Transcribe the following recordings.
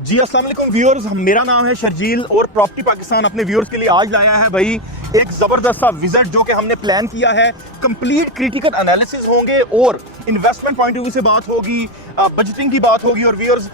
जी अस्सलाम वालेकुम व्यूअर्स, मेरा नाम है शर्जील और प्रॉपर्टी पाकिस्तान अपने व्यूअर्स के लिए आज लाया है भाई एक ज़बरदस्त सा विजिट जो कि हमने प्लान किया है। कंप्लीट क्रिटिकल एनालिसिस होंगे और इन्वेस्टमेंट पॉइंट ऑफ व्यू से बात होगी, बजटिंग की बात होगी और व्यूअर्स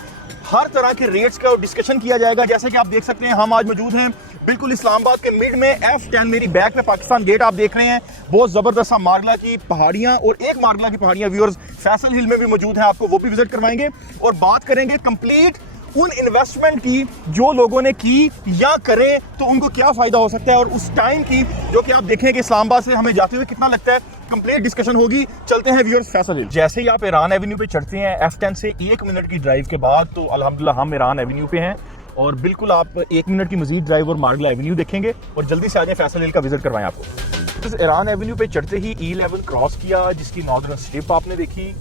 हर तरह के रेट्स का डिस्कशन किया जाएगा। जैसे कि आप देख सकते हैं हम आज मौजूद हैं बिल्कुल इस्लामाबाद के मिड में F10 मेरी बैक में पाकिस्तान गेट आप देख रहे हैं। बहुत ज़बरदस्त सा मार्गला की पहाड़ियाँ और एक मार्गला की पहाड़ियाँ व्यूअर्स फैसल हिल में भी मौजूद हैं, आपको वो भी विजिट करवाएंगे और बात करेंगे कंप्लीट उन इन्वेस्टमेंट की जो लोगों ने की या करें तो उनको क्या फ़ायदा हो सकता है और उस टाइम की जो कि आप देखें कि इस्लामाबाद से हमें जाते हुए कितना लगता है। कंप्लीट डिस्कशन होगी। चलते हैं व्यूअर्स फैसल हिल। जैसे ही आप ईरान एवेन्यू पे चढ़ते हैं F10 से 1 मिनट की ड्राइव के बाद तो अल्हम्दुलिल्लाह हम ईरान एवेन्यू पे हैं और बिल्कुल आप 1 मिनट की मजीद ड्राइव और मार्गला एवेन्यू देखेंगे और जल्दी से आ जाए फैसल हिल का विजिट करवाएं आपको। ईरान एवेन्यू पे चढ़ते ही E11 क्रॉस किया जिसकी नॉर्दर्न स्ट्रिप आपने देखी।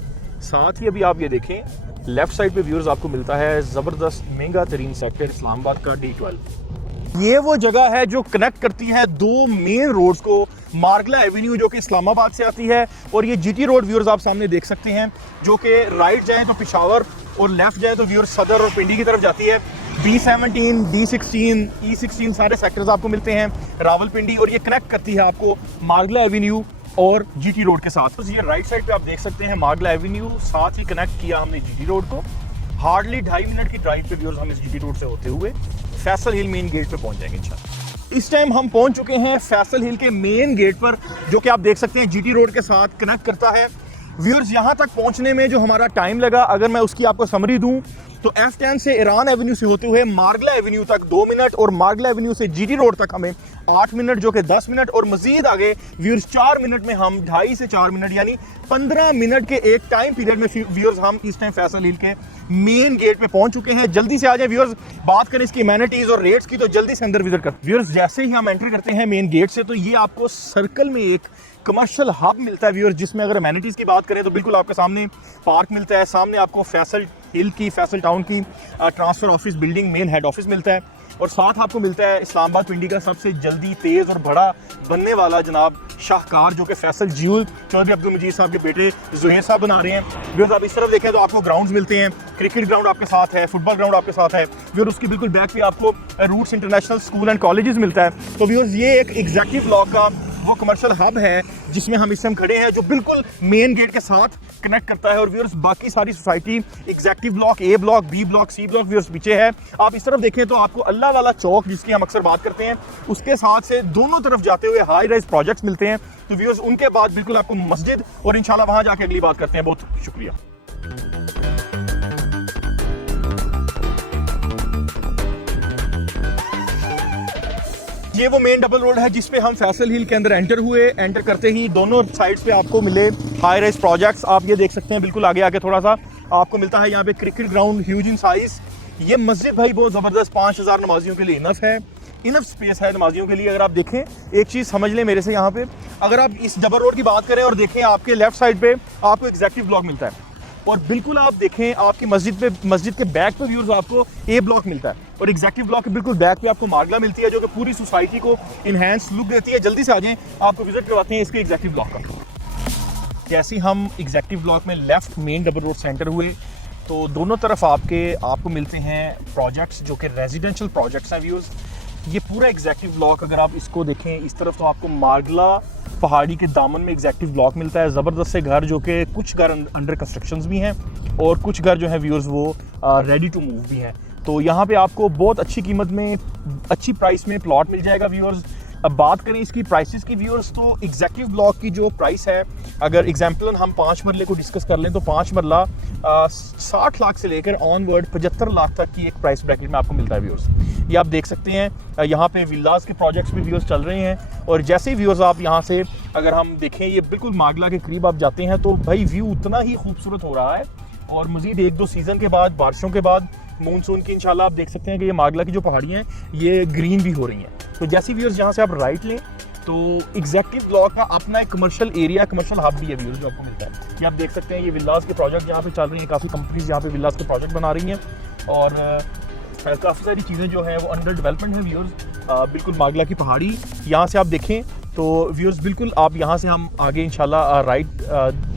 साथ ही अभी आप ये देखें लेफ्ट साइड पे व्यूअर्स आपको मिलता है ज़बरदस्त महंगा तरीन सेक्टर इस्लामाबाद का D12। ये वो जगह है जो कनेक्ट करती है दो मेन रोड्स को, मार्गला एवेन्यू जो कि इस्लामाबाद से आती है और ये GT रोड व्यूअर्स आप सामने देख सकते हैं जो कि राइट जाए तो पिशावर और लेफ्ट जाए तो व्यूअर्स सदर और पिंडी की तरफ जाती है। B17, D16, E16 सारे सेक्टर्स आपको मिलते हैं रावलपिंडी और ये कनेक्ट करती है आपको मार्गला एवेन्यू और GT रोड के साथ। तो ये राइट साइड पे आप देख सकते हैं मार्गला एवेन्यू, साथ ही कनेक्ट किया हमने GT रोड को। हार्डली 2.5 मिनट की ड्राइव पे व्यूअर्स हम इस GT रोड से होते हुए फैसल हिल मेन गेट पे पहुंच जाएंगे इंशाल्लाह। इस टाइम हम पहुंच चुके हैं फैसल हिल के मेन गेट पर जो कि आप देख सकते हैं GT रोड के साथ कनेक्ट करता है। व्यूअर्स यहाँ तक पहुंचने में जो हमारा टाइम लगा अगर मैं उसकी आपको समरी दूं तो F10 से ईरान एवेन्यू से होते हुए मार्गला एवेन्यू तक 2 मिनट और मार्गला एवेन्यू से GT रोड तक हमें 8 मिनट जो कि 10 मिनट और मजीद आगे व्यूअर्स 4 मिनट में हम 2.5 से 4 मिनट यानी 15 मिनट के एक टाइम पीरियड में व्यूअर्स हम इस टाइम फैसल हिल के मेन गेट पे पहुंच चुके हैं। जल्दी से आ जाए व्यूअर्स, बात करें इसकी एमेनिटीज और रेट्स की तो जल्दी से अंदर विजिट कर। व्यूअर्स जैसे ही हम एंट्री करते हैं मेन गेट से तो ये आपको सर्कल में एक कमर्शियल हब मिलता है व्यूअर्स, जिसमें अगर एमेनिटीज की बात करें तो बिल्कुल आपके सामने पार्क मिलता है, सामने आपको फैसल हिल की फैसल टाउन की transfer office building main head office मिलता है और साथ आपको मिलता है इस्लामाबाद पिंडी का सबसे जल्दी तेज़ और बड़ा बनने वाला जनाब शाहकार जो कि फैसल ज्यूल चौधरी अब्दुल मजीद साहब के बेटे ज़ुहैर साहब बना रहे हैं। व्यूअर्स आप इस तरफ देखें तो आपको ग्राउंड्स मिलते हैं, क्रिकेट ग्राउंड आपके साथ है, फुटबॉल ग्राउंड आपके साथ है। व्यूअर्स उसकी बिल्कुल बैक पे आपको Roots International School and colleges मिलता है। तो व्यूअर्स ये एक एग्जेक्टिव ब्लॉक का वो कमर्शियल हब है जिसमें हम इस टाइम खड़े हैं जो बिल्कुल मेन गेट के साथ कनेक्ट करता है और व्यूअर्स बाकी सारी society executive block, A block, B block, C block viewers पीछे है। आप इस तरफ देखें तो आपको अल्लाह वाला चौक जिसकी हम अक्सर बात करते हैं उसके साथ से दोनों तरफ जाते हुए हाई राइज प्रोजेक्ट्स मिलते हैं। तो व्यूअर्स उनके बाद बिल्कुल आपको मस्जिद और इंशाल्लाह वहां जाके अगली बात करते हैं। बहुत शुक्रिया। ये वो मेन डबल रोड है जिसपे हम फैसल हिल के अंदर एंटर हुए। एंटर करते ही दोनों साइड्स पे आपको मिले हाई राइज प्रोजेक्ट्स, आप ये देख सकते हैं बिल्कुल आगे आके थोड़ा सा आपको मिलता है यहाँ पे cricket ground huge in size. ये मस्जिद भाई बहुत ज़बरदस्त 5000 नमाजियों के लिए इनफ है, इनफ स्पेस है नमाजियों के लिए। अगर आप देखें एक चीज़ समझ लें मेरे से, यहाँ पे अगर आप इस डबल रोड की बात करें और देखें आपके लेफ्ट साइड पे आपको एग्जेक्टिव ब्लॉक मिलता है और बिल्कुल आप देखें आपकी मस्जिद के बैक पे व्यूअर्स आपको A ब्लॉक मिलता है और एग्जेक्टिव ब्लॉक के बिल्कुल बैक पे आपको मार्गला मिलती है जो कि पूरी सोसाइटी को इनहेंस लुक देती है। जल्दी से आ जाएं, आपको विजिट करवाते हैं इसके एग्जेक्टिव ब्लॉक का। जैसे हम एग्जेक्टिव ब्लॉक में left main double road centre हुए तो दोनों तरफ आपको मिलते हैं प्रोजेक्ट्स जो कि रेजिडेंशियल प्रोजेक्ट्स हैं व्यूअर्स। ये पूरा एग्जेक्टिव ब्लॉक अगर आप इसको देखें इस तरफ तो आपको मार्गला पहाड़ी के दामन में एग्जेक्टिव ब्लॉक मिलता है। ज़बरदस्त से घर जो कि कुछ घर अंडर कंस्ट्रक्शंस भी हैं और कुछ घर जो है व्यूअर्स वो रेडी टू मूव भी हैं। तो यहाँ पे आपको बहुत अच्छी कीमत में अच्छी प्राइस में प्लॉट मिल जाएगा व्यूअर्स। अब बात करें इसकी प्राइसेस की व्यूअर्स तो एग्जेक्टिव ब्लॉक की जो प्राइस है अगर एग्जाम्पल हम 5 मरले को डिस्कस कर लें तो 5 मरला 60 लाख से लेकर ऑनवर्ड 75 लाख तक की एक प्राइस ब्रैकेट में आपको मिलता है व्यूअर्स। ये आप देख सकते हैं यहाँ पे विलास के प्रोजेक्ट्स भी व्यूअर्स चल रहे हैं और जैसे ही व्यूअर्स आप यहाँ से अगर हम देखें ये बिल्कुल मार्गला के करीब आप जाते हैं तो भाई व्यू उतना ही खूबसूरत हो रहा है और मजीद 1-2 सीज़न के बाद बारिशों के बाद मानसून की इंशाल्लाह आप देख सकते हैं कि ये मार्गला की जो पहाड़ियाँ हैं ये ग्रीन भी हो रही हैं। तो जैसे व्यूअर्स यहाँ से आप राइट लें तो एग्जेक्टिव ब्लॉक का अपना एक कमर्शियल एरिया, कमर्शियल हब भी है व्यूअर्स जो आपको मिलता है। ये आप देख सकते हैं ये विलास के प्रोजेक्ट यहाँ पे चल रही हैं, काफ़ी कंपनीज यहाँ पे विलास के प्रोजेक्ट बना रही हैं और काफ़ी सारी चीज़ें जो हैं वो अंडर डेवलपमेंट है व्यूअर्स। बिल्कुल मार्गला की पहाड़ी यहाँ से आप देखें तो व्यूअर्स बिल्कुल आप यहाँ से हम आगे इंशाल्लाह राइट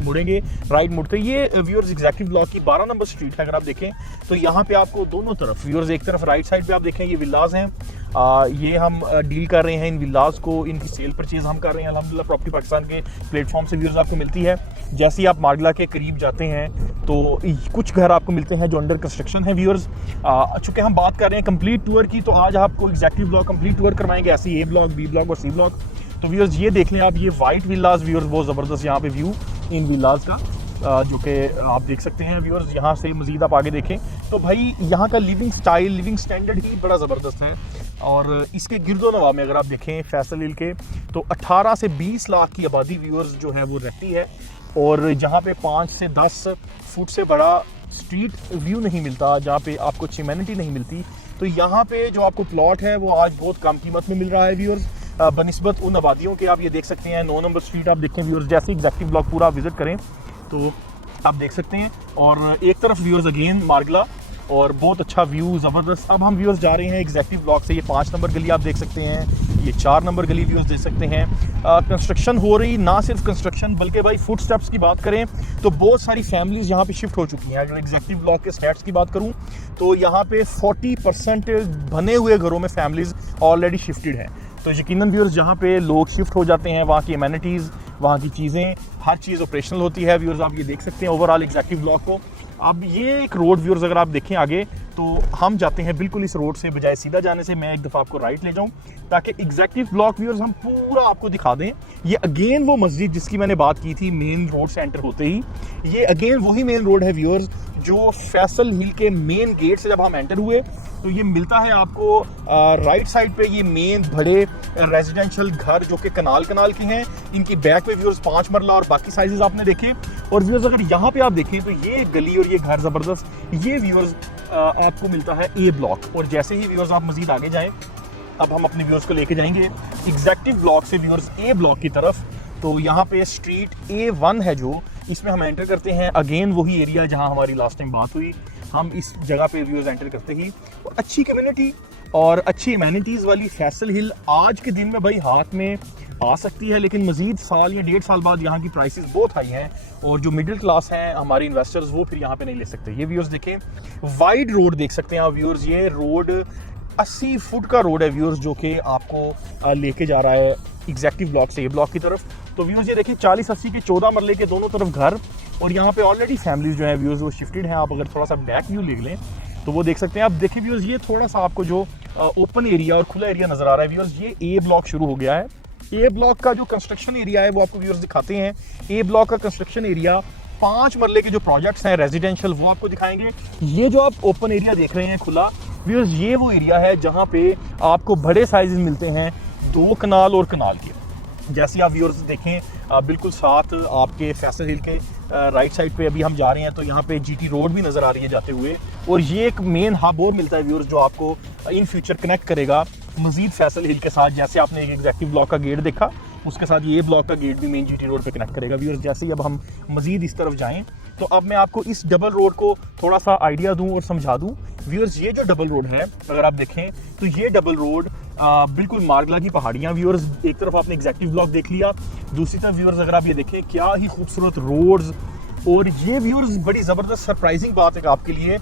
मुड़ेंगे। राइट मुड़ते ये व्यूअर्स एग्जेक्टिव ब्लॉक की 12 नंबर स्ट्रीट है। अगर आप देखें तो यहाँ पे आपको दोनों तरफ व्यूअर्स, एक तरफ राइट साइड पे आप देखें ये विलाज हैं, ये हम डील कर रहे हैं इन विलाज को, इनकी सेल परचेज हम कर रहे हैं अल्हम्दुलिल्लाह प्रॉपर्टी पाकिस्तान के प्लेटफॉर्म से व्यूअर्स आपको मिलती है। जैसे ही आप मार्गला के करीब जाते हैं तो कुछ घर आपको मिलते हैं जो अंडर कंस्ट्रक्शन है व्यूअर्स। चूँकि हम बात कर रहे हैं कंप्लीट टूर की, तो आज आपको एग्जेक्टिव ब्लॉक कंप्लीट टूर करवाएंगे, ऐसे ए ब्लॉक, बी ब्लॉक और सी ब्लॉक। तो व्यूअर्स ये देख लें आप, ये वाइट विलाज व्यूअर्स, बहुत ज़बरदस्त यहाँ पे व्यू इन विलाज का जो कि आप देख सकते हैं व्यूअर्स। यहाँ से मज़ीद आप आगे देखें तो भाई यहाँ का लिविंग स्टाइल, लिविंग स्टैंडर्ड ही बड़ा ज़बरदस्त है। और इसके गिरदो नवा में अगर आप देखें फैसल हिल के, तो 18 से 20 लाख की आबादी व्यूअर्स जो है वो रहती है। और जहाँ पे 5 से 10 फुट से बड़ा स्ट्रीट व्यू नहीं मिलता, जहाँ पे आपको अच्छी एमेनिटी नहीं मिलती, तो यहाँ पे जो आपको प्लॉट है वो आज बहुत कम कीमत में मिल रहा है व्यूअर्स बनिस्बत उन आबादियों के। आप ये देख सकते हैं 9 नंबर स्ट्रीट आप देखें व्यूअर्स, जैसे एग्जेक्टिव ब्लॉक पूरा विजिट करें तो आप देख सकते हैं। और एक तरफ व्यूअर्स अगेन मार्गला, और बहुत अच्छा व्यू ज़बरदस्त। अब हम व्यूअर्स जा रहे हैं एग्जेक्टिव ब्लॉक से, ये 5 नंबर गली आप देख सकते हैं, ये 4 नंबर गली व्यूअर्स देख सकते हैं। कंस्ट्रक्शन हो रही, ना सिर्फ कंस्ट्रक्शन बल्कि भाई फुट स्टेप्स की बात करें तो बहुत सारी फैमिलीज़ यहाँ पे शिफ्ट हो चुकी हैं। अगर एग्जेक्टिव ब्लॉक के स्टैट्स की बात करूँ तो यहाँ पे 40% बने हुए घरों में फैमिलीज़ ऑलरेडी शिफ्टेड हैं। तो यकीनन व्यूअर्स जहाँ पे लोग शिफ्ट हो जाते हैं, वहाँ की एमेनिटीज़, वहाँ की चीज़ें, हर चीज़ ऑपरेशनल होती है व्यूअर्स। आप ये देख सकते हैं ओवरऑल एग्जेक्टिव ब्लॉक को। अब ये एक रोड व्यूअर्स अगर आप देखें आगे, तो हम जाते हैं बिल्कुल इस रोड से, बजाय सीधा जाने से मैं एक दफ़ा आपको राइट ले जाऊं ताकि एग्जेक्टिव ब्लॉक व्यूअर्स हम पूरा आपको दिखा दें। ये अगेन वो मस्जिद जिसकी मैंने बात की थी मेन रोड से एंटर होते ही, ये अगेन वही मेन रोड है व्यूअर्स जो फैसल हिल के मेन गेट से जब हम एंटर हुए तो ये मिलता है आपको राइट साइड पे। ये मेन बड़े रेजिडेंशियल घर जो कि कनाल के हैं, इनकी बैक पे व्यूअर्स 5 मरला और बाकी साइजेस आपने देखे। और व्यूअर्स अगर यहाँ पे आप देखें तो ये गली और ये घर ज़बरदस्त, ये व्यूअर्स आपको मिलता है ए ब्लॉक। और जैसे ही व्यूअर्स आप मजीद आगे जाएं, अब हम अपने व्यूअर्स को लेके जाएंगे एग्जेक्टिव ब्लॉक से व्यूअर्स ए ब्लॉक की तरफ। तो यहाँ पे स्ट्रीट A1 है जो, इसमें हम एंटर करते हैं। अगेन वही एरिया जहाँ हमारी लास्ट टाइम बात हुई, हम इस जगह पे व्यूअर्स एंटर करते ही और अच्छी कम्युनिटी और अच्छी एमेनिटीज़ वाली फैसल हिल आज के दिन में भाई हाथ में आ सकती है। लेकिन मजीद साल या 1.5 साल बाद यहाँ की प्राइसेस बहुत हाई हैं और जो मिडिल क्लास हैं हमारे इन्वेस्टर्स वो फिर यहाँ पे नहीं ले सकते। ये व्यूअर्स देखें, वाइड रोड देख सकते हैं आप व्यूअर्स, ये रोड 80 फुट का रोड है व्यूअर्स जो कि आपको लेके जा रहा है एग्जेक्टिव ब्लॉक से ए ब्लॉक की तरफ। तो व्यूअर्स ये देखें 40-80 के 14 मरले के दोनों तरफ घर, और यहाँ पे ऑलरेडी फैमिलीज जो है व्यूअर्स वो शिफ्टेड हैं। आप अगर थोड़ा सा बैक व्यू ले लें तो वो देख सकते हैं। आप देखिए व्यूअर्स, ये थोड़ा सा आपको जो ओपन एरिया और खुला एरिया नजर आ रहा है व्यूअर्स, ये ए ब्लॉक शुरू हो गया है। ए ब्लॉक का जो कंस्ट्रक्शन एरिया है वो आपको व्यूअर्स दिखाते हैं। ए ब्लॉक का कंस्ट्रक्शन एरिया 5 मरले के जो प्रोजेक्ट्स हैं रेजिडेंशियल वो आपको दिखाएंगे। ये जो आप ओपन एरिया देख रहे हैं खुला व्यूअर्स, ये वो एरिया है जहाँ पे आपको बड़े साइजेस मिलते हैं 2 कनाल और कनाल के। जैसे आप व्यूअर्स देखें बिल्कुल साथ आपके फैसल हिल के राइट साइड पे अभी हम जा रहे हैं तो यहाँ पे GT रोड भी नज़र आ रही है जाते हुए, और ये एक मेन हब और मिलता है व्यूअर्स जो आपको इन फ्यूचर कनेक्ट करेगा मजीद फैसल हिल के साथ। जैसे आपने एक एग्जेक्टिव ब्लॉक का गेट देखा, उसके साथ ये ब्लॉक का गेट भी मेन GT रोड पे कनेक्ट करेगा व्यूअर्स। जैसे ही अब हम मजीद इस तरफ जाएं तो अब मैं आपको इस डबल रोड को थोड़ा सा आइडिया दूं और समझा दूं व्यूअर्स। ये जो डबल रोड है अगर आप देखें तो ये डबल रोड बिल्कुल मार्गला की पहाड़ियाँ व्यूअर्स, एक तरफ आपने एग्जेक्टिव ब्लॉक देख लिया, दूसरी तरफ व्यूअर्स अगर आप ये देखें क्या ही खूबसूरत रोड्स। और ये व्यूअर्स बड़ी ज़बरदस्त सरप्राइजिंग बात है आपके लिए,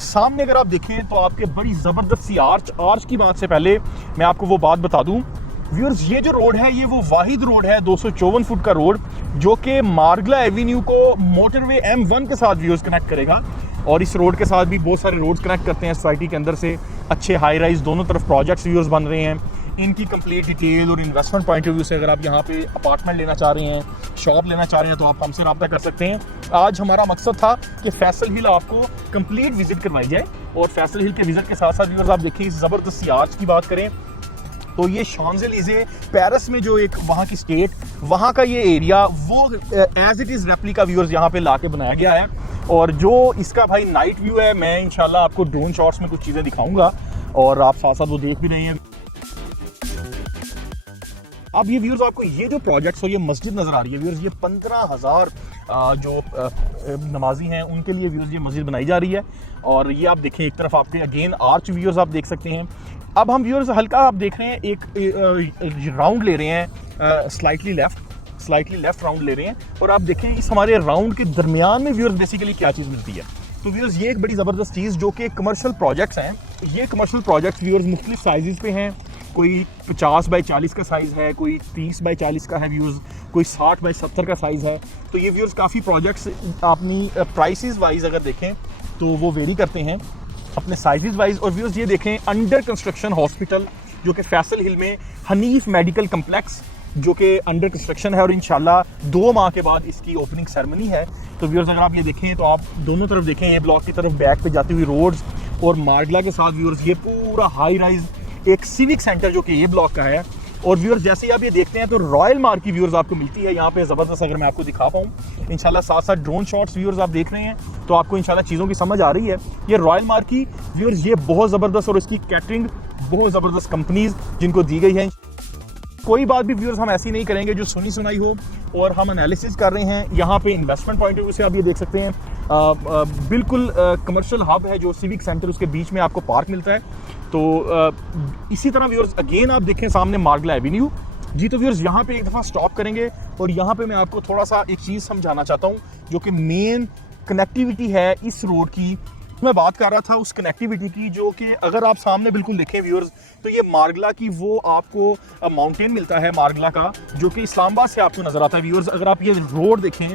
सामने अगर आप देखें तो आपके बड़ी ज़बरदस्त सी आर्च की बात से पहले मैं आपको वो बात बता दूं व्यूअर्स, ये जो रोड है ये वो वाहिद रोड है 254 फुट का रोड जो कि मार्गला एवेन्यू को मोटरवे M1 के साथ व्यूअर्स कनेक्ट करेगा। और इस रोड के साथ भी बहुत सारे रोड्स कनेक्ट करते हैं सोसाइटी के अंदर से। अच्छे हाई राइज दोनों तरफ प्रोजेक्ट्स व्यूअर्स बन रहे हैं। इनकी कंप्लीट डिटेल और इन्वेस्टमेंट पॉइंट ऑफ व्यू से अगर आप यहाँ पे अपार्टमेंट लेना चाह रहे हैं, शॉप लेना चाह रहे हैं तो आप हमसे रब्ता कर सकते हैं। आज हमारा मकसद था कि फैसल हिल आपको कंप्लीट विजिट करवाई जाए, और फैसल हिल के विजिट के साथ साथ व्यूअर्स आप देखिए इस ज़बरदस्त सी आर्च की बात करें तो ये शॉन्ज़ेलीज़े पेरिस में जो एक वहाँ की स्टेट, वहाँ का ये एरिया वो as it is replica viewers यहाँ पे ला के बनाया गया है। और जो इसका भाई नाइट व्यू है, मैं इंशाल्लाह आपको ड्रोन शॉट्स में कुछ चीज़ें दिखाऊंगा और आप साथ साथ वो देख भी रहे हैं। अब ये व्यूअर्स आपको ये जो प्रोजेक्ट्स और ये मस्जिद नज़र आ रही है व्यूअर्स, ये 15,000 जो नमाजी हैं उनके लिए व्यूअर्स ये मस्जिद बनाई जा रही है। और ये आप देखें एक तरफ आपके अगेन आर्च व्यूअर्स आप देख सकते हैं, अब हम व्यूअर्स हल्का आप देख रहे हैं एक राउंड ले रहे हैं, स्लाइटली लेफ्ट राउंड ले रहे हैं, और आप देखें इस हमारे राउंड के दरमियान में व्यूअर्स बेसिकली क्या चीज़ मिलती है। तो व्यूअर्स ये एक बड़ी ज़बरदस्त चीज़ जो कि कमर्शियल प्रोजेक्ट्स हैं, ये कमर्शियल प्रोजेक्ट्स व्यूअर्स मुख्तलिफ साइज़ पे हैं, कोई 50 बाई 40 का साइज़ है, कोई 30 बाई 40 का है व्यूअर्स, कोई 60 बाई 70 का साइज़ है। तो ये व्यूअर्स काफ़ी प्रोजेक्ट्स अपनी प्राइसेस वाइज अगर देखें तो वो वेरी करते हैं अपने साइजेस वाइज। और व्यूअर्स ये देखें अंडर कंस्ट्रक्शन हॉस्पिटल जो कि फैसल हिल में हनीफ मेडिकल कम्प्लेक्स जो कि अंडर कंस्ट्रक्शन है, और इंशाल्लाह 2 माह के बाद इसकी ओपनिंग सेरेमनी है। तो व्यूअर्स अगर आप ये देखें तो आप दोनों तरफ देखें, ये ब्लॉक की तरफ बैक पे जाती हुई रोड्स और मार्गला के साथ व्यूअर्स ये पूरा हाई राइज एक सिविक सेंटर जो कि ये ब्लॉक का है। और व्यूअर्स जैसे ही आप ये देखते हैं तो रॉयल मार्क की व्यूअर्स आपको मिलती है यहाँ पे ज़बरदस्त, अगर मैं आपको दिखा पाऊँ इंशाल्लाह। साथ साथ ड्रोन शॉट्स व्यूअर्स आप देख रहे हैं तो आपको इंशाल्लाह चीज़ों की समझ आ रही है। ये रॉयल मार्क की व्यूअर्स ये बहुत ज़बरदस्त, और इसकी कैटरिंग बहुत ज़बरदस्त कंपनीज जिनको दी गई है। कोई बात भी व्यूअर्स हम ऐसी नहीं करेंगे जो सुनी सुनाई हो, और हम एनालिसिस कर रहे हैं यहाँ पे इन्वेस्टमेंट पॉइंट ऑफ व्यू से। आप ये देख सकते हैं बिल्कुल कमर्शियल हब है जो सिविक सेंटर, उसके बीच में आपको पार्क मिलता है। तो इसी तरह व्यूअर्स अगेन आप देखें सामने मार्गला एवेन्यू जी। तो व्यूअर्स यहाँ पे एक दफ़ा स्टॉप करेंगे और यहाँ पे मैं आपको थोड़ा सा एक चीज़ समझाना चाहता हूँ जो कि मेन कनेक्टिविटी है इस रोड की। मैं बात कर रहा था उस कनेक्टिविटी की जो कि अगर आप सामने बिल्कुल देखें व्यूअर्स तो ये मार्गला की वो आपको माउंटेन मिलता है मार्गला का, जो कि इस्लामाबाद से आपको नज़र आता है व्यूअर्स। अगर आप ये रोड देखें,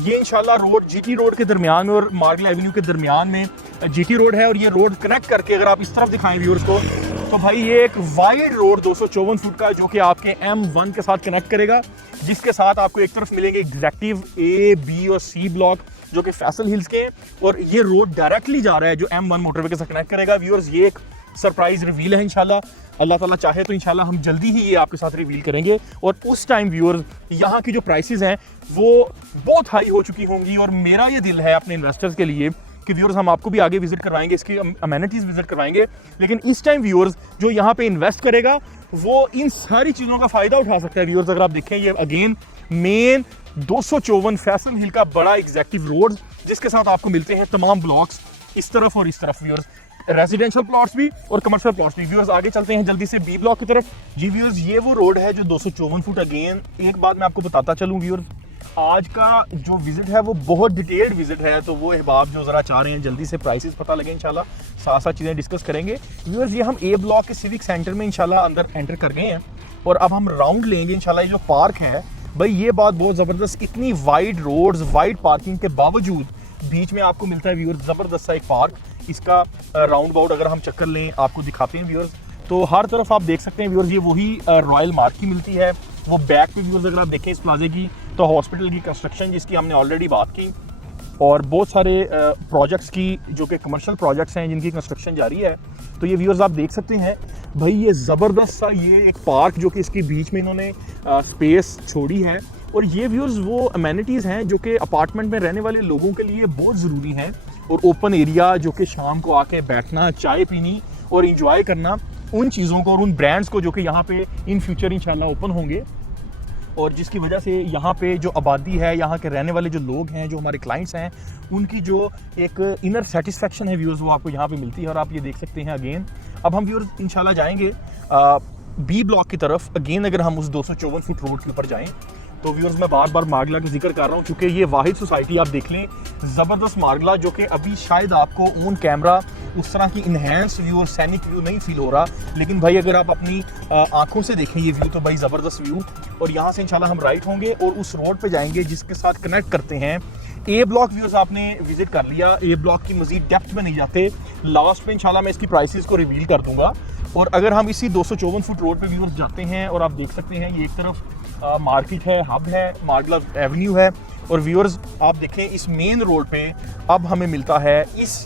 ये इंशाल्लाह रोड जीटी रोड के दरमियान में और मार्गला एवेन्यू के दरमियान में जीटी रोड है, और ये रोड कनेक्ट करके अगर आप इस तरफ दिखाएं व्यूअर्स को तो भाई ये एक वाइड रोड 254 फुट का जो कि आपके M1 के साथ कनेक्ट करेगा, जिसके साथ आपको एक तरफ मिलेंगे एग्जैक्टिव A, B और C ब्लॉक जो कि फैसल हिल्स के, और ये रोड डायरेक्टली जा रहा है जो M1 मोटरवे के साथ कनेक्ट करेगा। व्यूअर्स ये एक सरप्राइज रिवील है, इंशाल्लाह अल्लाह ताला चाहे तो इंशाल्लाह हम जल्दी ही ये आपके साथ रिवील करेंगे। और उस टाइम व्यूअर्स यहाँ की जो प्राइसेस हैं वो बहुत हाई हो चुकी होंगी, और मेरा ये दिल है अपने इन्वेस्टर्स के लिए कि व्यूअर्स हम आपको भी आगे विजिट करवाएंगे, इसकी अमेनिटीज़ विजिट करवाएंगे। लेकिन इस टाइम व्यूअर्स जो यहाँ पे इन्वेस्ट करेगा वो इन सारी चीज़ों का फ़ायदा उठा सकता है। व्यूअर्स अगर आप देखें ये अगेन मेन 254 फैसल हिल का बड़ा एग्जैक्टिव रोड जिसके साथ आपको मिलते हैं तमाम ब्लॉक्स इस तरफ और इस तरफ व्यूअर्स, रेजिडेंशियल प्लॉट्स भी और कमर्शियल प्लॉट्स भी। व्यूअर्स आगे चलते हैं जल्दी से बी ब्लॉक की तरफ जी। व्यूअर्स ये वो रोड है जो 254 फुट। अगेन एक बात मैं आपको बताता चलूँ व्यूअर्स, आज का जो विजिट है वो बहुत डिटेल्ड विजिट है, तो वो अहबाब जो ज़रा चाह रहे हैं जल्दी से प्राइसेस पता लगे इंशाल्लाह साथ साथ चीज़ें डिस्कस करेंगे। व्यूअर्स ये हम A ब्लॉक के सिविक सेंटर में इंशाल्लाह अंदर एंटर कर गए हैं, और अब हम राउंड लेंगे इंशाल्लाह। ये जो पार्क है भाई ये बात बहुत ज़बरदस्त, इतनी वाइड रोड्स वाइड पार्किंग के बावजूद बीच में आपको मिलता है व्यूअर्स ज़बरदस्त सा एक पार्क। इसका राउंड अबाउट अगर हम चक्कर लें आपको दिखाते हैं व्यूअर्स, तो हर तरफ आप देख सकते हैं व्यूअर्स ये वही रॉयल मार्क की मिलती है। वो बैक पे व्यूअर्स अगर आप देखें इस प्लाजे की तो हॉस्पिटल की कंस्ट्रक्शन जिसकी हमने ऑलरेडी बात की, और बहुत सारे प्रोजेक्ट्स की जो कि कमर्शियल प्रोजेक्ट्स हैं जिनकी कंस्ट्रक्शन जारी है। तो ये व्यूअर्स आप देख सकते हैं भाई ये ज़बरदस्त सा ये एक पार्क जो कि इसके बीच में इन्होंने स्पेस छोड़ी है, और ये व्यूअर्स वो अमेनिटीज़ हैं जो कि अपार्टमेंट में रहने वाले लोगों के लिए बहुत ज़रूरी हैं, और ओपन एरिया जो कि शाम को आके बैठना, चाय पीनी और इंजॉय करना, उन चीज़ों को और उन ब्रांड्स को जो कि यहाँ पे इन फ्यूचर इंशाल्लाह ओपन होंगे, और जिसकी वजह से यहाँ पे जो आबादी है, यहाँ के रहने वाले जो लोग हैं, जो हमारे क्लाइंट्स हैं, उनकी जो एक इनर सेटिस्फेक्शन है व्यूअर्स वो आपको यहाँ पे मिलती है। और आप ये देख सकते हैं अगेन अब हम व्यूअर्स इंशाल्लाह जाएंगे बी ब्लॉक की तरफ। अगेन अगर हम उस 254 फुट रोड के ऊपर जाएँ तो व्यूअर्स मैं बार बार मार्गला का जिक्र कर रहा हूँ क्योंकि ये वाहिद सोसाइटी आप देख लें ज़बरदस्त मार्गला, जो कि अभी शायद आपको ऑन कैमरा उस तरह की इन्हेंस व्यू और सैनिक व्यू नहीं फील हो रहा, लेकिन भाई अगर आप अपनी आंखों से देखें ये व्यू तो भाई ज़बरदस्त व्यू। और यहाँ से इंशाल्लाह हम राइट होंगे और उस रोड पे जाएंगे जिसके साथ कनेक्ट करते हैं A ब्लॉक। व्यूअर्स आपने विजिट कर लिया, A ब्लॉक की मजीद डेप्थ में नहीं जाते, लास्ट में इंशाल्लाह मैं इसकी प्राइसेस को रिवील कर दूंगा। और अगर हम इसी 254 फुट रोड पे व्यूअर्स जाते हैं और आप देख सकते हैं ये एक तरफ मार्केट है, हब है, मार्गला एवेन्यू है, और व्यूअर्स आप देखें इस मेन रोड पे अब हमें मिलता है इस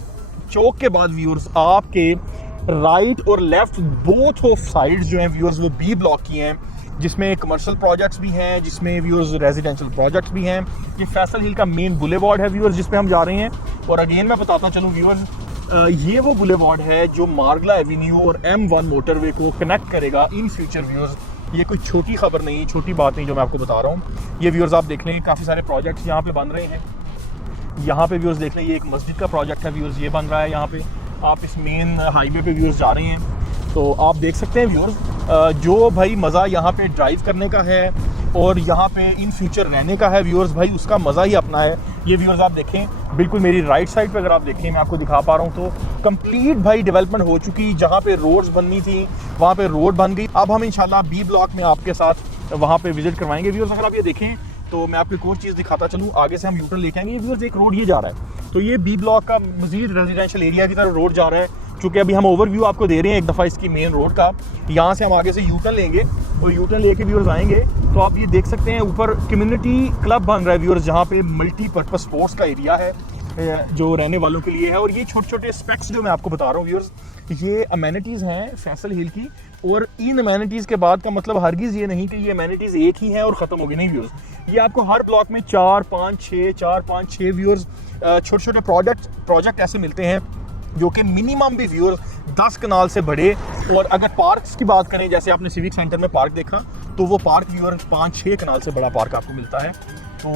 चौक के बाद व्यूअर्स आपके राइट और लेफ्ट बोथ ऑफ साइड्स जो हैं व्यूअर्स वो बी ब्लॉक की हैं, जिसमें कमर्शियल प्रोजेक्ट्स भी हैं, जिसमें व्यूअर्स रेजिडेंशियल प्रोजेक्ट्स भी हैं। ये फैसल हिल का मेन बुलेवार्ड है व्यूअर्स जिस पे हम जा रहे हैं। और अगेन मैं बताता चलूँ व्यूअर्स ये वो बुलेवार्ड है जो मार्गला एवेन्यू और M1 मोटरवे को कनेक्ट करेगा इन फ्यूचर व्यूअर्स। ये कोई छोटी खबर नहीं, छोटी बात नहीं जो मैं आपको बता रहा हूँ। ये व्यूअर्स आप देख लें काफ़ी सारे प्रोजेक्ट्स यहाँ पे बन रहे हैं। यहाँ पे व्यूअर्स देख लें ये एक मस्जिद का प्रोजेक्ट है व्यूअर्स, ये बन रहा है यहाँ पे। आप इस मेन हाईवे पे व्यूअर्स जा रहे हैं तो आप देख सकते हैं व्यूअर्स, जो भाई मज़ा यहाँ पे ड्राइव करने का है और यहाँ पे इन फ्यूचर रहने का है व्यूअर्स, भाई उसका मज़ा ही अपना है। ये व्यूअर्स आप देखें, बिल्कुल मेरी राइट साइड पे अगर आप देखें, मैं आपको दिखा पा रहा हूँ तो कंप्लीट भाई डेवलपमेंट हो चुकी। जहाँ पे रोड्स बननी थी वहाँ पे रोड बन गई। अब हम इंशाल्लाह बी ब्लॉक में आपके साथ वहाँ पे विजिट करवाएंगे व्यूअर्स। अगर आप ये देखें तो मैं आपको एक और चीज़ दिखाता चलूँ, आगे से हम यूटर्न लेके आएंगे। व्यूअर्स एक रोड ये जा रहा है, तो ये बी ब्लॉक का मजीद रेजिडेंशियल एरिया की तरफ रोड जा रहा है। चूँकि अभी हम ओवरव्यू आपको दे रहे हैं एक दफ़ा इसकी मेन रोड का, यहाँ से हम आगे से यूटर्न लेंगे और यूटर्न लेके व्यूअर्स आएंगे तो आप ये देख सकते हैं ऊपर कम्युनिटी क्लब बन रहा है व्यूअर्स, जहाँ पे मल्टीपर्पज़ स्पोर्ट्स का एरिया है जो रहने वालों के लिए है। और ये छोटे छोटे स्पेक्स जो मैं आपको बता रहा हूँ व्यूअर्स, ये अमेनिटीज़ हैं फैसल हिल की। और इन अमेनिटीज़ के बाद का मतलब हरगिज़ ये नहीं कि ये अमेनिटीज़ एक ही हैं और ख़त्म हो गई, नहीं व्यूअर्स। ये आपको हर ब्लॉक में 4-5-6 व्यूअर्स छोटे छोटे प्रोजेक्ट ऐसे मिलते हैं जो कि मिनिमम भी व्यूअर्स 10 कनाल से बड़े। और अगर पार्क्स की बात करें, जैसे आपने सिविक सेंटर में पार्क देखा, तो वो पार्क व्यूअर्स 5-6 कनाल से बड़ा पार्क आपको मिलता है। तो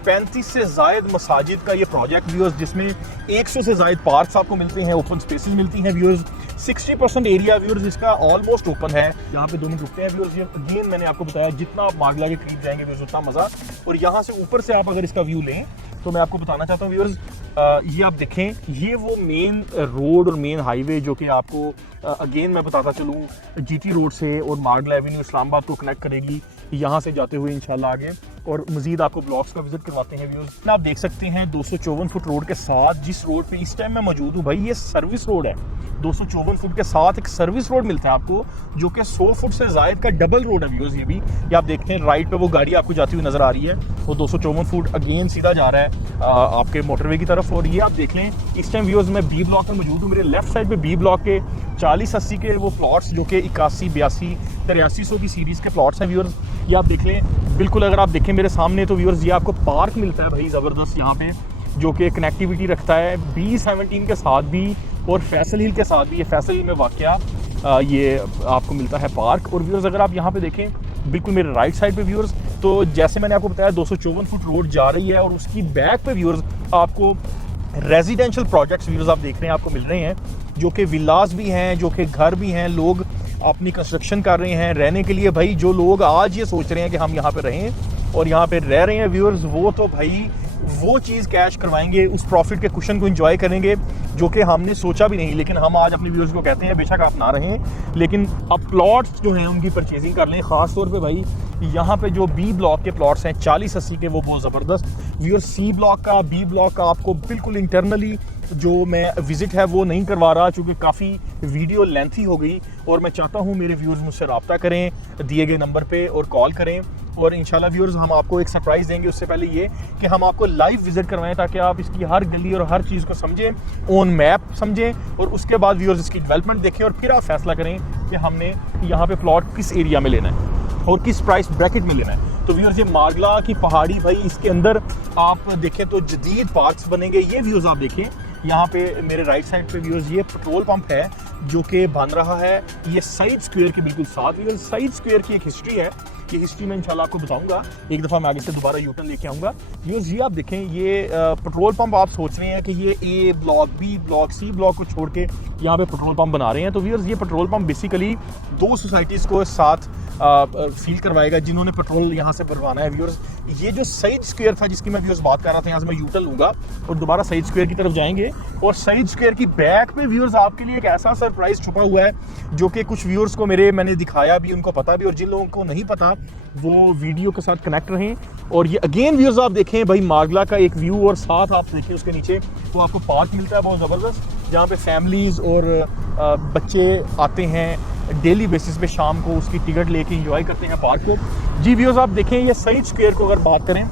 35 से ज़ायद मसाजिद का ये प्रोजेक्ट व्यूअर्स, जिसमें 100 से ज़ायद पार्क्स आपको मिलते हैं, ओपन स्पेसेस मिलती हैं व्यूअर्स। 60% एरिया व्यूअर्स इसका ऑलमोस्ट ओपन है। यहाँ पे 2 मिनट रुकते हैं व्यूअर्स। ये अगेन मैंने आपको बताया, जितना आप मागला के करीब जाएंगे व्यूअर्स उतना मज़ा। और यहाँ से ऊपर से आप अगर इसका व्यू लें तो मैं आपको बताना चाहता हूँ व्यूअर्स, ये आप देखें, ये वो मेन रोड और मेन हाईवे जो कि आपको अगेन मैं बताता चलूँ जीटी रोड से और मागला एवेन्यू इस्लामाबाद को कनेक्ट करेगी, यहाँ से जाते हुए इंशाल्लाह आगे। और मजीद आपको ब्लॉक्स का विजिट करवाते हैं व्यूअर्स। आप देख सकते हैं 254 फुट रोड के साथ जिस रोड पे इस टाइम मैं मौजूद हूँ भाई, ये सर्विस रोड है। 254 फुट के साथ एक सर्विस रोड मिलता है आपको, जो कि 100 फुट से ज़ायद का डबल रोड है व्यूअर्स। ये आप देखते हैं राइट पे वो गाड़ी आपको जाती हुई नजर आ रही है, वो 254 फुट अगेन सीधा जा रहा है आपके मोटरवे की तरफ। और ये आप देख लें, इस टाइम व्यूअर्स मैं बी ब्लॉक में मौजूद हूँ। मेरे लेफ्ट साइड पे बी ब्लॉक के 40-80 के वो प्लॉट्स जो कि 81-82-8300 की सीरीज़ के प्लॉट्स हैं व्यूअर्स। ये आप देख लें, बिल्कुल अगर आप देखें मेरे सामने तो व्यूअर्स ये आपको पार्क मिलता है भाई ज़बरदस्त यहाँ पे, जो कि कनेक्टिविटी रखता है B17 के साथ भी और फैसल हिल के साथ भी। ये फैसल हिल में वाक़या ये आपको मिलता है पार्क। और व्यूअर्स अगर आप यहाँ पे देखें बिल्कुल मेरे राइट साइड पे व्यूअर्स, तो जैसे मैंने आपको बताया 254 फुट रोड जा रही है और उसकी बैक पे व्यूअर्स आपको रेजिडेंशियल प्रोजेक्ट्स व्यूअर्स आप देख रहे हैं आपको मिल रहे हैं, जो कि विलास भी हैं, जो कि घर भी हैं, लोग अपनी कंस्ट्रक्शन कर रहे हैं रहने के लिए। भाई जो लोग आज ये सोच रहे हैं कि हम यहाँ पे रहें और यहाँ पे रह रहे हैं व्यूअर्स, वो तो भाई वो चीज़ कैश करवाएंगे, उस प्रॉफिट के कुशन को एंजॉय करेंगे जो कि हमने सोचा भी नहीं। लेकिन हम आज अपने व्यूअर्स को कहते हैं बेशक आप ना रहें, लेकिन अब प्लॉट्स जो हैं उनकी परचेजिंग कर लें। ख़ास तौर पे भाई यहाँ पे जो बी ब्लॉक के प्लॉट्स हैं 40-80 के, वो बहुत ज़बरदस्त व्यूअर्स। सी ब्लॉक का, बी ब्लॉक का आपको बिल्कुल इंटरनली जो मैं विज़िट है वो नहीं करवा रहा, चूँकि काफ़ी वीडियो लेंथी हो गई। और मैं चाहता हूँ मेरे व्यूअर्स मुझसे रब्ता करें दिए गए नंबर पे और कॉल करें। और इंशाल्लाह व्यूअर्स हम आपको एक सरप्राइज़ देंगे। उससे पहले ये कि हम आपको लाइव विजिट करवाएं, ताकि आप इसकी हर गली और हर चीज़ को समझें, ऑन मैप समझें, और उसके बाद व्यूअर्स इसकी डेवलपमेंट देखें और फिर आप फैसला करें कि हमने यहाँ पे प्लॉट किस एरिया में लेना है और किस प्राइस ब्रैकेट में लेना है। तो व्यूअर्स ये मागला की पहाड़ी भाई, इसके अंदर आप देखें तो जदीद पार्क्स बनेंगे। ये व्यूअर्स आप देखें यहाँ पे मेरे राइट साइड पे व्यूअर्स ये पेट्रोल पंप है जो कि बन रहा है, ये सईद स्क्वायर के बिल्कुल साथ। व्यूअर्स सईद स्क्वायर की एक हिस्ट्री है, ये हिस्ट्री मैं इंशाल्लाह आपको बताऊंगा एक दफ़ा, मैं आगे से दोबारा यूटर्न लेके आऊँगा। व्यूअर्स ये आप देखें, ये पेट्रोल पंप आप सोच रहे हैं कि ये A block, B block, C block को छोड़ के यहाँ पे पेट्रोल पंप बना रहे हैं। तो व्यूअर्स ये पेट्रोल पंप बेसिकली 2 सोसाइटीज़ को साथ फील करवाएगा जिन्होंने पेट्रोल यहाँ से भरवाना है। व्यूअर्स ये जो सईद स्क्वायर था जिसकी मैं व्यूअर्स बात कर रहा था, यहाँ से मैं यूटर्न लूँगा और दोबारा सईद स्क्वायर की तरफ जाएंगे। और सईद स्क्वायर की बैक पे व्यूअर्स आपके लिए एक ऐसा सरप्राइज छुपा हुआ है जो कि कुछ व्यूअर्स को मैंने दिखाया भी, उनको पता भी, और जिन लोगों को नहीं पता वो वीडियो के साथ कनेक्ट रहें। और ये अगेन व्यूअर्स आप देखें भाई मागला का एक व्यू, और साथ आप देखें उसके नीचे तो आपको पार्क मिलता है बहुत ज़बरदस्त, जहाँ पे फैमिलीज़ और बच्चे आते हैं डेली बेसिस पे, शाम को उसकी टिकट लेके एंजॉय करते हैं पार्क को। जी व्यूअर्स आप देखें, ये सईद स्क्वायर को अगर बात करें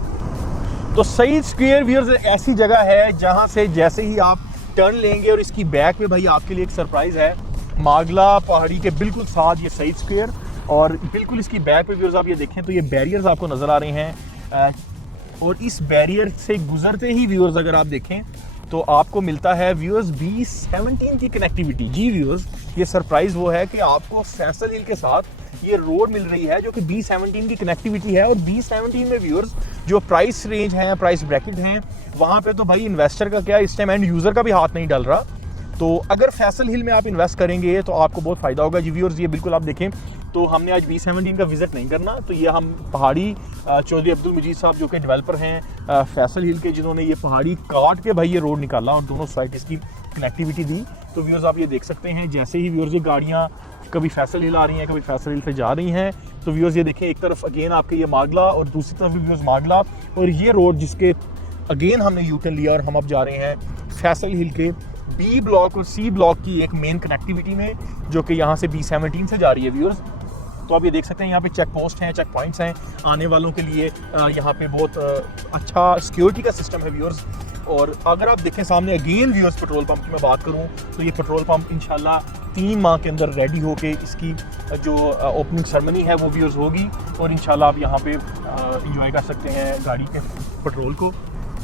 तो सईद स्क्वायर व्यूअर्स ऐसी जगह है जहाँ से जैसे ही आप टर्न लेंगे और इसकी बैक में भाई आपके लिए एक सरप्राइज़ है। मागला पहाड़ी के बिल्कुल साथ ये सईद स्क्वायर, और बिल्कुल इसकी बैक पे व्यूअर्स आप ये देखें तो ये बैरियर्स आपको नज़र आ रहे हैं। और इस बैरियर से गुजरते ही व्यूअर्स अगर आप देखें तो आपको मिलता है व्यूअर्स B17 की कनेक्टिविटी। जी व्यूअर्स ये सरप्राइज़ वो है कि आपको फैसल हिल के साथ ये रोड मिल रही है जो कि B17 की कनेक्टिविटी है। और B17 में व्यूअर्स जो प्राइस रेंज हैं, प्राइस ब्रैकेट हैं, वहाँ पे तो भाई इन्वेस्टर का क्या, इस टाइम एंड यूज़र का भी हाथ नहीं डल रहा। तो अगर फैसल हिल में आप इन्वेस्ट करेंगे तो आपको बहुत फ़ायदा होगा जी व्यूअर्स। ये बिल्कुल आप देखें तो हमने आज B17 का विज़िट नहीं करना, तो ये हम पहाड़ी चौधरी अब्दुल मजीद साहब जो कि डेवलपर हैं फैसल हिल के, जिन्होंने ये पहाड़ी काट के भाई ये रोड निकाला और दोनों सोसाइटीज़ की कनेक्टिविटी दी। तो व्यूअर्स आप ये देख सकते हैं जैसे ही व्यूअर्स ये गाड़ियाँ कभी फैसल हिल आ रही हैं कभी फैसल हिल से जा रही हैं, तो व्यूअर्स ये देखें एक तरफ अगेन आपके ये मागला और दूसरी तरफ व्यूअर्स मागला, और ये रोड जिसके अगेन हमने यूटर्न लिया और हम अब जा रहे हैं फैसल हिल के B ब्लॉक और C ब्लॉक की एक मेन कनेक्टिविटी में, जो कि यहाँ से B17 से जा रही है व्यूअर्स। तो आप ये देख सकते हैं यहाँ पे चेक पोस्ट हैं, चेक पॉइंट्स हैं आने वालों के लिए। यहाँ पे बहुत अच्छा सिक्योरिटी का सिस्टम है व्यूअर्स। और अगर आप देखें सामने अगेन व्यूअर्स पेट्रोल पंप की मैं बात करूँ तो ये पेट्रोल पंप इंशाल्लाह 3 माह के अंदर रेडी होके इसकी जो ओपनिंग सेरेमनी है वो व्यूअर्स होगी, और इंशाल्लाह आप यहाँ पे इंजॉय कर सकते हैं गाड़ी के पेट्रोल को।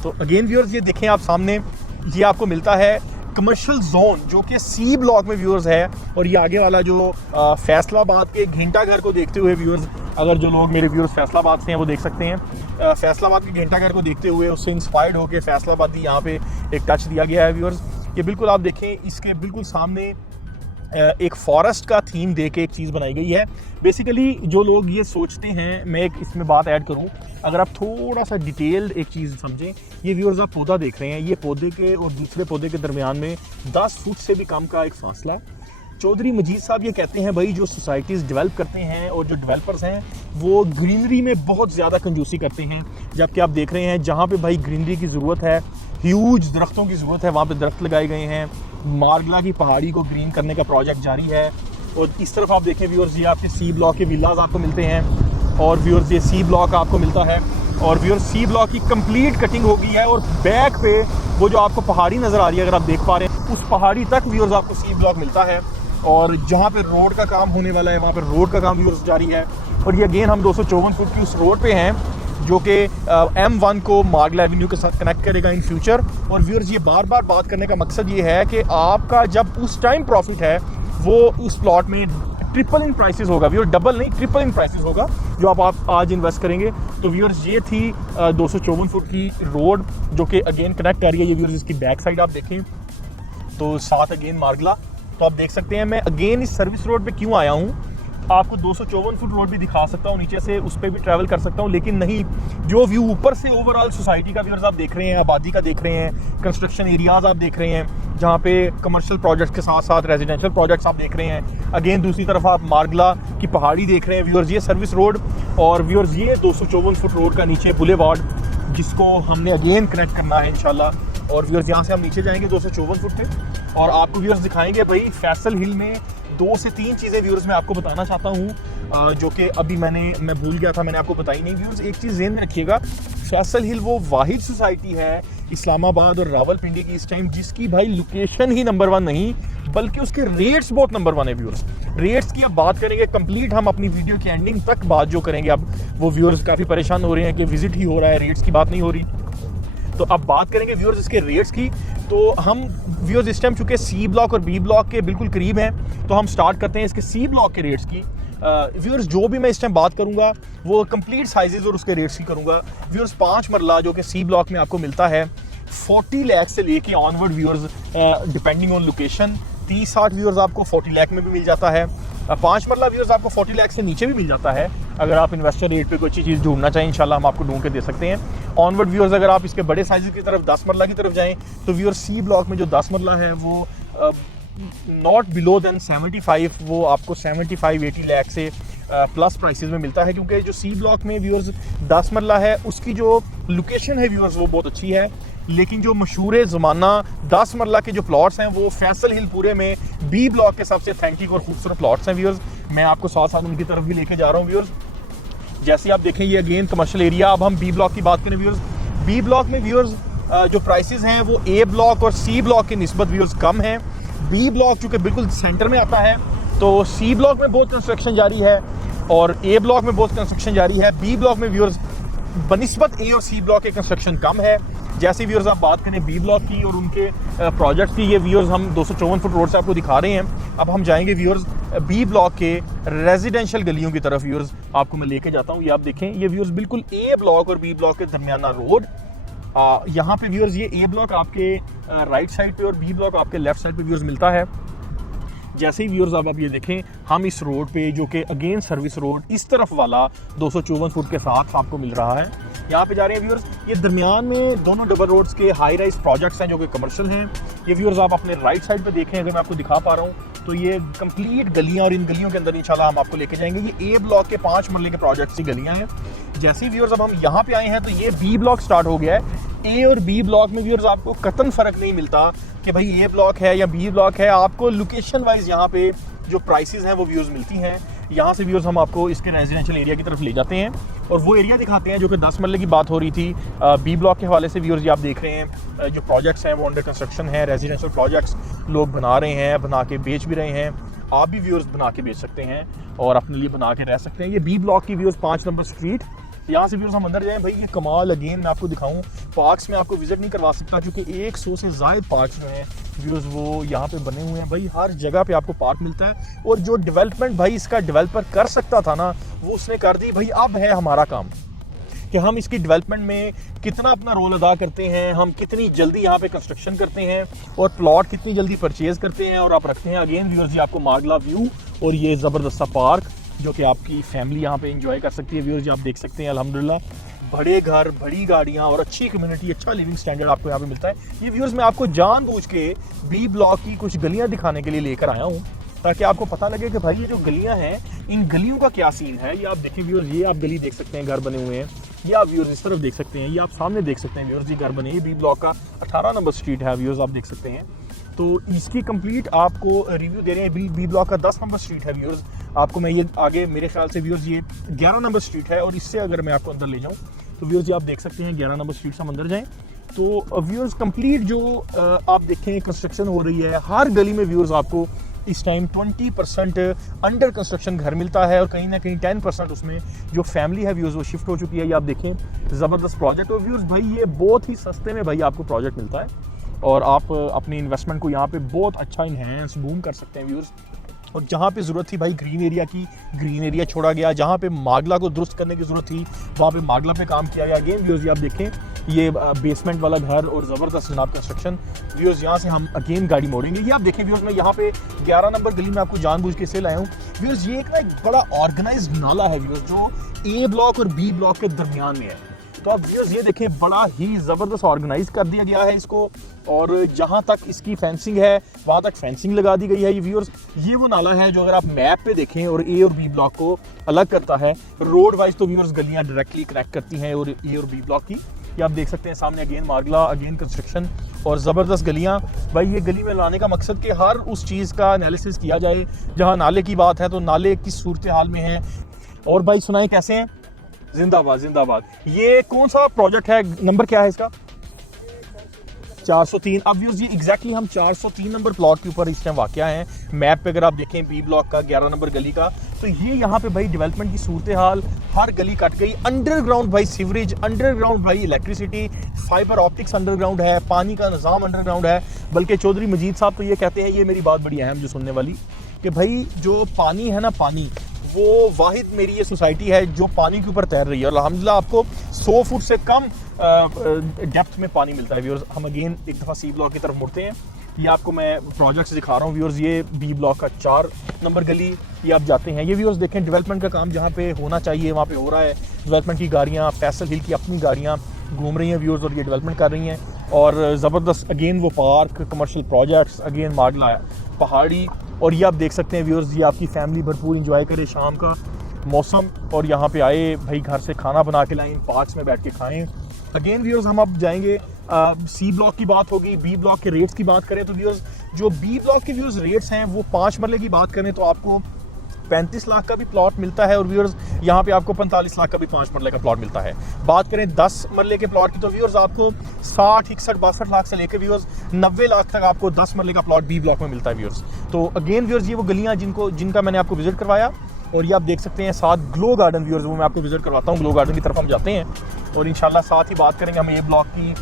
तो अगेन व्यूअर्स ये देखें आप सामने ये आपको मिलता है कमर्शियल जोन जो कि C ब्लॉक में व्यूअर्स है, और ये आगे वाला जो फैसलाबाद के घंटा घर को देखते हुए व्यूअर्स, अगर जो लोग मेरे व्यूअर्स फैसलाबाद से हैं वो देख सकते हैं फैसलाबाद के घंटा घर को देखते हुए उससे इंस्पायर्ड होकर फैसलाबादी यहाँ पे एक टच दिया गया है व्यूअर्स। ये बिल्कुल आप देखें इसके बिल्कुल सामने एक फॉरेस्ट का थीम दे के एक चीज़ बनाई गई है। बेसिकली जो लोग ये सोचते हैं, मैं एक इसमें बात ऐड करूं, अगर आप थोड़ा सा डिटेल्ड एक चीज़ समझें, ये व्यूअर्स आप पौधा देख रहे हैं, ये पौधे के और दूसरे पौधे के दरमियान में 10 फुट से भी कम का एक फासला। चौधरी मजीद साहब ये कहते हैं भाई जो सोसाइटीज़ डेवलप करते हैं और जो डेवलपर्स हैं वो ग्रीनरी में बहुत ज़्यादा कंजूसी करते हैं, जबकि आप देख रहे हैं जहाँ पे भाई ग्रीनरी की ज़रूरत है, ह्यूज दरख्तों की ज़रूरत है, वहाँ पे दरख्त लगाए गए हैं। मारगला की पहाड़ी को ग्रीन करने का प्रोजेक्ट जारी है। और इस तरफ आप देखें व्यूअर्स ये आपके C ब्लॉक के विलाज आपको मिलते हैं, और व्यूअर्स ये C ब्लॉक आपको मिलता है, और व्यूअर्स C ब्लॉक की कंप्लीट कटिंग हो गई है। और बैक पे वो जो आपको पहाड़ी नज़र आ रही है अगर आप देख पा रहे हैं, उस पहाड़ी तक व्यूअर्स आपको C ब्लॉक मिलता है, और जहाँ पे रोड का काम होने वाला है वहाँ पे रोड का काम व्यूअर्स जारी है। और ये अगेन हम 254 फुट की उस रोड पे हैं जो कि M1 को मार्गला एवेन्यू के साथ कनेक्ट करेगा इन फ्यूचर। और व्यूअर्स ये बार बार बात करने का मकसद ये है कि आपका जब उस टाइम प्रॉफिट है वो उस प्लॉट में ट्रिपल इन प्राइसेस होगा व्यूअर, डबल नहीं ट्रिपल इन प्राइसेस होगा जो आप आज इन्वेस्ट करेंगे। तो व्यूअर्स ये थी 254 फुट की रोड जो कि अगेन कनेक्ट कर रही है। ये व्यूअर्स इसकी बैक साइड आप देखें तो साथ अगेन मार्गला, तो आप देख सकते हैं मैं अगेन इस सर्विस रोड पे क्यों आया हूँ। आपको 254 फुट रोड भी दिखा सकता हूँ, नीचे से उस पर भी ट्रैवल कर सकता हूँ, लेकिन नहीं, जो व्यू ऊपर से ओवरऑल सोसाइटी का व्यूअर्स आप देख रहे हैं, आबादी का देख रहे हैं, कंस्ट्रक्शन एरियाज़ आप देख रहे हैं जहाँ पे कमर्शियल प्रोजेक्ट्स के साथ साथ रेजिडेंशियल प्रोजेक्ट्स आप देख रहे हैं। अगेन दूसरी तरफ आप मार्गला की पहाड़ी देख रहे हैं व्यूअर्स, ये सर्विस रोड, और व्यूअर्स ये 254 फुट रोड का नीचे बुलेवार्ड जिसको हमने अगेन कनेक्ट करना है इंशाल्लाह। और व्यूअर्स यहाँ से हम नीचे जाएंगे 254 फुट पे, और आपको व्यूअर्स दिखाएंगे भाई फैसल हिल में 2 से 3 चीज़ें व्यूअर्स मैं आपको बताना चाहता हूँ जो कि अभी मैं भूल गया था, मैंने आपको बताई नहीं। व्यूअर्स एक चीज़ ज़हन में रखिएगा, फैसल हिल वो वाहिद सोसाइटी है इस्लामाबाद और रावलपिंडी की इस टाइम जिसकी भाई लोकेशन ही नंबर 1 नहीं बल्कि उसके रेट्स बहुत नंबर 1 है व्यूअर्स। रेट्स की अब बात करेंगे कंप्लीट, हम अपनी वीडियो की एंडिंग तक बात जो करेंगे। अब वो व्यूअर्स काफ़ी परेशान हो रहे हैं कि विजिट ही हो रहा है, रेट्स की बात नहीं हो रही। तो अब बात करेंगे व्यूअर्स इसके रेट्स की। तो हम व्यूअर्स इस टाइम चूँकि C ब्लॉक और B ब्लॉक के बिल्कुल करीब हैं, तो हम स्टार्ट करते हैं इसके C ब्लॉक के रेट्स की। व्यूअर्स जो भी मैं इस टाइम बात करूंगा वो कंप्लीट साइजेस और उसके रेट्स की करूंगा। व्यूअर्स 5 मरला जो कि C ब्लॉक में आपको मिलता है 40 लाख से लेके onward viewers, depending on location. 30-60 viewers आपको 40 लाख में भी मिल जाता है। 5 मरला व्यूअर्स आपको 40 लाख से नीचे भी मिल जाता है। अगर आप इन्वेस्टर रेट पे कोई अच्छी चीज़ ढूंढना चाहें इंशाल्लाह हम आपको ढूंढ के दे सकते हैं। ऑनवर्ड व्यूअर्स अगर आप इसके बड़े साइज़ की तरफ 10 मरला की तरफ जाएं तो व्यूअर्स C ब्लॉक में जो 10 मरला है वो नॉट बिलो देन 75, वो आपको 75-80 लाख से प्लस प्राइसेस में मिलता है, क्योंकि जो C ब्लॉक में व्यूअर्स 10 मरला है उसकी जो लोकेशन है व्यूअर्स वो बहुत अच्छी है। लेकिन जो मशहूर ज़माना 10 मरला के जो प्लॉट्स हैं वो फैसल हिल पूरे में B ब्लॉक के सबसे ऑथेंटिक और खूबसूरत प्लॉट्स हैं व्यूअर्स। मैं आपको साथ साथ उनकी तरफ भी लेके जा रहा हूँ व्यूअर्स। जैसे आप देखें ये अगेन कमर्शियल एरिया। अब हम B ब्लॉक की बात करें व्यूअर्स, B ब्लॉक में व्यूअर्स जो प्राइसेस हैं वो A ब्लॉक और C ब्लॉक की निस्बत व्यूअर्स कम है। B ब्लॉक चूँकि बिल्कुल सेंटर में आता है तो C ब्लॉक में बहुत कंस्ट्रक्शन जारी है और A ब्लॉक में बहुत कंस्ट्रक्शन जारी है। B ब्लॉक में व्यूअर्स बनिस्बत A और C ब्लॉक के कंस्ट्रक्शन कम है। जैसे व्यूअर्स आप बात करें B ब्लॉक की और उनके प्रोजेक्ट्स की, ये व्यूअर्स हम 254 फुट रोड से आपको दिखा रहे हैं। अब हम जाएंगे व्यूअर्स B ब्लॉक के रेजिडेंशियल गलियों की तरफ। व्यूअर्स आपको मैं लेके जाता हूँ। ये आप देखें, ये व्यूअर्स बिल्कुल A ब्लॉक और B ब्लॉक के दरमियाना रोड, यहाँ पे व्यूअर्स ये ए ब्लॉक आपके राइट साइड पे और बी ब्लॉक आपके लेफ्ट साइड पे व्यूअर्स मिलता है। जैसे ही व्यूअर्स अब आप ये देखें, हम इस रोड पे जो कि अगेन सर्विस रोड इस तरफ वाला 254 फुट के साथ आपको मिल रहा है, यहाँ पे जा रहे हैं व्यूअर्स। ये दरमियान में दोनों डबल रोड्स के हाई राइज प्रोजेक्ट्स हैं जो कि कमर्शियल हैं। ये व्यूअर्स आप अपने राइट साइड पे देखें, अगर मैं आपको दिखा पा रहा हूँ तो ये कंप्लीट गलियाँ, और इन गलियों के अंदर इंशाल्लाह हम आपको लेके जाएंगे। ये ए ब्लॉक के 5 मरले के प्रोजेक्ट्स की गलियाँ हैं। जैसे ही व्यूअर्स अब हम यहाँ पे आए हैं तो ये बी ब्लॉक स्टार्ट हो गया है। ए और बी ब्लॉक में व्यूअर्स आपको कतन फ़र्क नहीं मिलता कि भाई ए ब्लॉक है या बी ब्लॉक है, आपको लोकेशन वाइज यहाँ पे जो प्राइसेस हैं वो व्यूअर्स मिलती हैं। यहाँ से व्यूअर्स हम आपको इसके रेजिडेंशियल एरिया की तरफ ले जाते हैं और वो एरिया दिखाते हैं जो कि 10 मरले की बात हो रही थी। बी ब्लॉक के हवाले से व्यूअर्स ये आप देख रहे हैं जो प्रोजेक्ट्स हैं वो अंडर कंस्ट्रक्शन है। रेजिडेंशियल प्रोजेक्ट्स लोग बना रहे हैं, बना के बेच भी रहे हैं। आप भी व्यूअर्स बना के बेच सकते हैं और अपने लिए बना के रह सकते हैं। ये बी ब्लॉक की व्यूअर्स 5 नंबर स्ट्रीट। यहाँ से व्यूअर्स हम अंदर जाएं। भाई ये कमाल, अगेन मैं आपको दिखाऊं, पार्क्स में आपको विजिट नहीं करवा सकता क्योंकि 100 से ज़ायद पार्क्स जो हैं व्यूअर्स वो यहाँ पे बने हुए हैं। भाई हर जगह पे आपको पार्क मिलता है और जो डेवलपमेंट भाई इसका डेवलपर कर सकता था ना, वो उसने कर दी। भाई अब है हमारा काम कि हम इसकी डेवलपमेंट में कितना अपना रोल अदा करते हैं, हम कितनी जल्दी यहाँ पे कंस्ट्रक्शन करते हैं और प्लॉट कितनी जल्दी परचेज करते हैं और आप रखते हैं। अगेन व्यूअर्स ये आपको मार्गला व्यू और ये ज़बरदस्त सा पार्क जो कि आपकी फैमिली यहाँ पे एंजॉय कर सकती है। व्यूअर्स आप देख सकते हैं अल्हम्दुलिल्लाह बड़े घर, बड़ी गाड़ियाँ और अच्छी कम्युनिटी, अच्छा लिविंग स्टैंडर्ड आपको यहाँ पे मिलता है। ये व्यूअर्स मैं आपको जानबूझ के बी ब्लॉक की कुछ गलियाँ दिखाने के लिए लेकर आया हूँ ताकि आपको पता लगे कि भाई ये जो गलियाँ हैं इन गलियों का क्या सीन है। ये आप देखिए व्यूअर्स, ये आप गली देख सकते हैं, घर बने हुए हैं। ये आप व्यूअर्स इस तरफ देख सकते हैं, ये आप सामने देख सकते हैं व्यूअर्स, ये घर बने। ये बी ब्लॉक का 18 नंबर स्ट्रीट है व्यूअर्स, आप देख सकते हैं। तो इसकी कंप्लीट आपको रिव्यू दे रहे हैं। बी ब्लॉक का 10 नंबर स्ट्रीट है व्यूअर्स। आपको मैं ये आगे मेरे ख्याल से व्यूअर्स ये 11 नंबर स्ट्रीट है और इससे अगर मैं आपको अंदर ले जाऊँ तो व्यूअर्स ये आप देख सकते हैं 11 नंबर स्ट्रीट से हम अंदर जाएँ तो व्यूअर्स कंप्लीट जो आप देखें कंस्ट्रक्शन हो रही है। हर गली में व्यूअर्स आपको इस टाइम 20% अंडर कंस्ट्रक्शन घर मिलता है और कहीं ना कहीं 10% उसमें जो फैमिली है व्यूअर्स वो शिफ्ट हो चुकी है। ये आप देखें ज़बरदस्त प्रोजेक्ट और व्यूअर्स भाई ये बहुत ही सस्ते में भाई आपको प्रोजेक्ट मिलता है और आप अपनी इन्वेस्टमेंट को यहाँ पे बहुत अच्छा इन्हेंस बूम कर सकते हैं व्यूअर्स। और जहाँ पे ज़रूरत थी भाई ग्रीन एरिया की, ग्रीन एरिया छोड़ा गया। जहाँ पे मागला को दुरुस्त करने की ज़रूरत थी वहाँ पे मागला पे काम किया गया। अगेन व्यूअर्स ये आप देखें ये बेसमेंट वाला घर और ज़बरदस्त जनाब कंस्ट्रक्शन। व्यूअर्स यहाँ से हम अगेन गाड़ी मोड़ेंगे। ये आप देखें व्यूअर्स, मैं यहाँ पे 11 नंबर गली में आपको जानबूझ के से लाया हूँ व्यूअर्स। ये एक बड़ा ऑर्गेनाइज नाला है व्यूअर्स जो ए ब्लॉक और बी ब्लॉक के दरमियान में है। तो आप व्यूअर्स ये देखें बड़ा ही ज़बरदस्त ऑर्गेनाइज कर दिया गया है इसको और जहाँ तक इसकी फेंसिंग है वहाँ तक फेंसिंग लगा दी गई है। ये व्यूअर्स ये वो नाला है जो अगर आप मैप पे देखें और ए और बी ब्लॉक को अलग करता है रोड वाइज, तो व्यूअर्स गलियाँ डायरेक्टली कनेक्ट करती हैं और ए और बी ब्लॉक की। ये आप देख सकते हैं सामने अगेन मार्गला, अगेन कंस्ट्रक्शन और ज़बरदस्त गलियाँ। भाई ये गली में लाने का मकसद कि हर उस चीज़ का एनालिसिस किया जाए। जहाँ नाले की बात है तो नाले किस सूरत हाल में है। और भाई सुनाए कैसे हैं? जिंदाबाद जिंदाबाद। ये कौन सा प्रोजेक्ट है, नंबर क्या है इसका? 403। अब व्यूअर्स ये एग्जैक्टली हम 403 नंबर प्लॉट के ऊपर इस टाइम वाक़या हैं। मैप पे अगर आप देखें बी ब्लॉक का 11 नंबर गली का, तो ये यहाँ पे भाई डेवलपमेंट की सूरत हाल, हर गली कट गई। अंडरग्राउंड भाई सीवरेज, अंडरग्राउंड भाई इलेक्ट्रिसिटी, फाइबर ऑप्टिक्स अंडरग्राउंड है, पानी का निज़ाम अंडरग्राउंड है। बल्कि चौधरी मजीद साहब तो ये कहते हैं, ये मेरी बात बड़ी अहम जो सुनने वाली, कि भाई जो पानी है ना, पानी वो वाहिद मेरी ये सोसाइटी है जो पानी के ऊपर तैर रही है और अल्हम्दुलिल्लाह आपको 100 फुट से कम डेप्थ में पानी मिलता है व्यूअर्स। हम अगेन एक दफ़ा सी ब्लॉक की तरफ मुड़ते हैं। ये आपको मैं प्रोजेक्ट्स दिखा रहा हूँ व्यूअर्स। ये बी ब्लॉक का 4 नंबर गली ये आप जाते हैं। ये व्यूअर्स देखें डेवलपमेंट का काम जहाँ पे होना चाहिए वहाँ पे हो रहा है। डेवलपमेंट की गाड़ियाँ, फैसल हिल की अपनी गाड़ियाँ घूम रही हैं व्यूअर्स और ये डेवलपमेंट कर रही हैं और ज़बरदस्त अगेन वो पार्क, कमर्शियल प्रोजेक्ट्स, अगेन मागला पहाड़ी। और ये आप देख सकते हैं व्यूअर्स, ये आपकी फैमिली भरपूर इंजॉय करे शाम का मौसम और यहाँ पे आए भाई घर से खाना बना के लाएं, पार्क्स में बैठ के खाएं। अगेन व्यूअर्स हम अब जाएंगे सी ब्लॉक की बात होगी। बी ब्लॉक के रेट्स की बात करें तो व्यूअर्स जो बी ब्लॉक के व्यूअर्स रेट्स हैं वो 5 मरले की बात करें तो आपको 35 लाख का भी प्लॉट मिलता है और व्यूअर्स यहाँ पे आपको 45 लाख का भी 5 मरले का प्लॉट मिलता है। बात करें 10 मरले के प्लॉट की तो व्यूअर्स आपको 60, 61, 62 लाख से लेकर व्यूअर्स 90 लाख तक आपको 10 मरले का प्लॉट बी ब्लॉक में मिलता है व्यूअर्स। तो अगेन व्यूअर्स ये वो गलियाँ जिनका मैंने आपको विजिट करवाया और ये आप देख सकते हैं साथ ग्लो गार्डन व्यूअर्स, वो मैं आपको विजिट करवाता हूँ। ग्लो गार्डन की तरफ हम जाते हैं और इंशाल्लाह साथ ही बात करेंगे हम ए ब्लॉक की